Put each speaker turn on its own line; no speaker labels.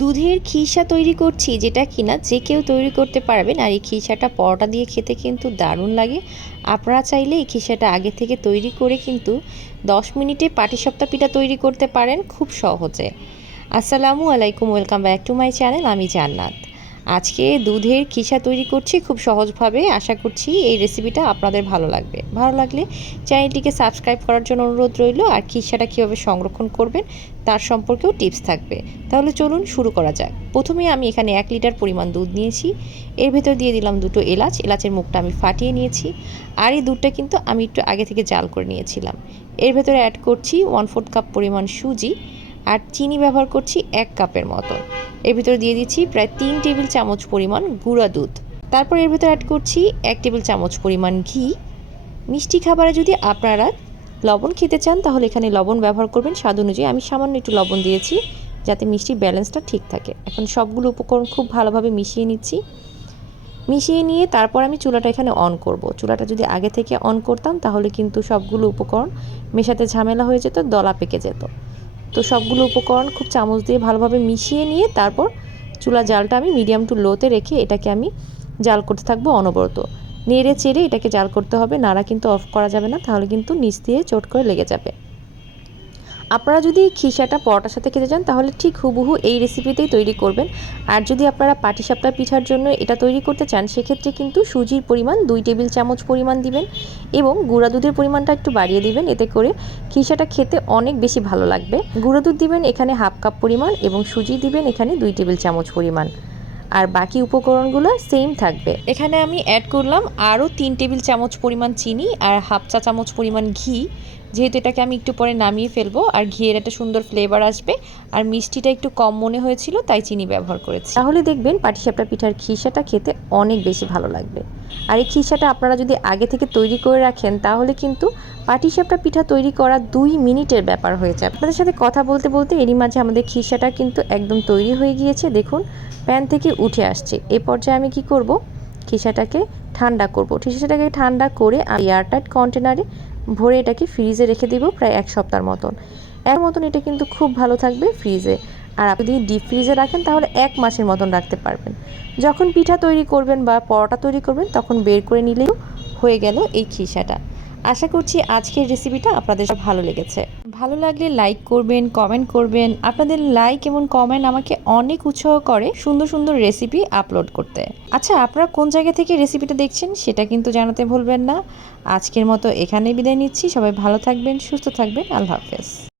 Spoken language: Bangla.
দুধের খিসা তৈরি করছি যেটা কিনা যে কেউ তৈরি করতে পারবেন আর এই খিসাটা পরোটা দিয়ে খেতে কিন্তু দারুণ লাগে। আপনারা চাইলে এই খিসাটা আগে থেকে তৈরি করে কিন্তু দশ মিনিটে পাটিসাপ্তা পিঠা তৈরি করতে পারেন খুব সহজে। আসসালামু আলাইকুম, welcome back to my channel, আমি জান্নাত। আজকে দুধের খিসা তৈরি করছি খুব সহজভাবে। আশা করছি এই রেসিপিটা আপনাদের ভালো লাগবে। ভালো লাগলে চ্যানেলটিকে সাবস্ক্রাইব করার জন্য অনুরোধ রইল। আর খিসাটা কীভাবে সংরক্ষণ করবেন তার সম্পর্কেও টিপস থাকবে। তাহলে চলুন শুরু করা যাক। প্রথমে আমি এখানে এক লিটার পরিমাণ দুধ নিয়েছি। এর ভেতর দিয়ে দিলাম দুটো এলাচ। এলাচের মুখটা আমি ফাটিয়ে নিয়েছি। আর এই দুধটা কিন্তু আমি একটু আগে থেকে জাল করে নিয়েছিলাম। এর ভেতরে অ্যাড করছি ওয়ান ফোর্থ কাপ পরিমাণ সুজি। আর চিনি ব্যবহার করছি এক কাপের মতো এর ভিতরে দিয়ে দিচ্ছি প্রায় তিন টেবিল চামচ পরিমাণ গুঁড়া দুধ। তারপর এর ভিতরে অ্যাড করছি এক টেবিল চামচ পরিমাণ ঘি। মিষ্টি খাবারে যদি আপনারা লবণ খেতে চান, তাহলে এখানে লবণ ব্যবহার করবেন। স্বাদ অনুযায়ী আমি সামান্য একটু লবণ দিয়েছি, যাতে মিষ্টির ব্যালেন্সটা ঠিক থাকে। এখন সবগুলো উপকরণ খুব ভালোভাবে মিশিয়ে নিচ্ছি। মিশিয়ে নিয়ে তারপর আমি চুলাটা এখানে অন করব। চুলাটা যদি আগে থেকে অন করতাম, তাহলে কিন্তু সবগুলো উপকরণ মেশাতে ঝামেলা হয়ে যেত, দলা পেকে যেত। তো সবগুলো উপকরণ খুব চামচ দিয়ে ভালোভাবে মিশিয়ে নিয়ে তারপর চুলা জালটা আমি মিডিয়াম টু লোতে রেখে এটাকে আমি জাল করতে থাকব অনবরত। নেড়ে চেড়ে এটাকে জাল করতে হবে, নাড়া কিন্তু অফ করা যাবে না, তাহলে কিন্তু নিচ দিয়ে চট করে লেগে যাবে। আপনারা যদি খিসাটা, পরোটার সাথে খেতে চান, তাহলে ঠিক হুবহু এই রেসিপিতেই তৈরি করবেন। আর যদি আপনারা পাটিসাপটা পিঠার জন্য এটা তৈরি করতে চান, সেক্ষেত্রে কিন্তু সুজির পরিমাণ দুই টেবিল চামচ পরিমাণ দিবেন এবং গুঁড়া দুধের পরিমাণটা একটু বাড়িয়ে দিবেন। এতে করে খিসাটা খেতে অনেক বেশি ভালো লাগবে। গুঁড়া দুধ দিবেন এখানে হাফ কাপ পরিমাণ এবং সুজি দিবেন এখানে দুই টেবিল চামচ পরিমাণ। আর বাকি উপকরণগুলো সেম থাকবে। এখানে আমি অ্যাড করলাম আরও তিন টেবিল চামচ পরিমাণ চিনি আর হাফ চা চামচ পরিমাণ ঘি। যেহেতু এটাকে আমি একটু পরে নামিয়ে ফেলব আর ঘিয়ের একটা সুন্দর ফ্লেভার আসবে। আর মিষ্টিটা একটু কম মনে হয়েছিল তাই চিনি ব্যবহার করেছি। তাহলে দেখবেন পাটিসাপটা পিঠার খিসাটা খেতে অনেক বেশি ভালো লাগবে। আর এই খিসাটা আপনারা যদি আগে থেকে তৈরি করে রাখেন, তাহলে কিন্তু পাটিসাপটা পিঠা তৈরি করা দুই মিনিটের ব্যাপার হয়ে যাবে। আপনাদের সাথে কথা বলতে বলতে এরই মাঝে আমাদের খিসাটা কিন্তু একদম তৈরি হয়ে গিয়েছে। দেখুন, প্যান থেকে উঠে আসছে। এ পর্যায়ে আমি কি করব? খিসাটাকে ঠান্ডা করব। খিসাটাকে ঠান্ডা করে এয়ারটাইট কন্টেনারে ভরে এটাকে ফ্রিজে রেখে দিব প্রায় এক সপ্তাহের মতন। এর মতন এটা কিন্তু খুব ভালো থাকবে ফ্রিজে। আর আপনি যদি ডিপ ফ্রিজে রাখেন, তাহলে এক মাসের মতন রাখতে পারবেন। যখন পিঠা তৈরি করবেন বা পরোটা তৈরি করবেন, তখন বের করে নিলেও হয়ে গেল এই খিসাটা। আশা করছি আজকের রেসিপিটা আপনাদের ভালো লেগেছে। ভালো লাগলে লাইক করবেন কমেন্ট করবেন। আপনাদের লাইক এবং কমেন্ট আমাকে অনেক উৎসাহ করে সুন্দর সুন্দর রেসিপি আপলোড করতে। আচ্ছা আপনারা কোন জায়গা থেকে রেসিপিটা দেখছেন, সেটা কিন্তু জানাতে ভুলবেন না। আজকের মতো এখানে বিদায় নিচ্ছি। সবাই ভালো থাকবেন, সুস্থ থাকবেন। আল্লাহ হাফেজ।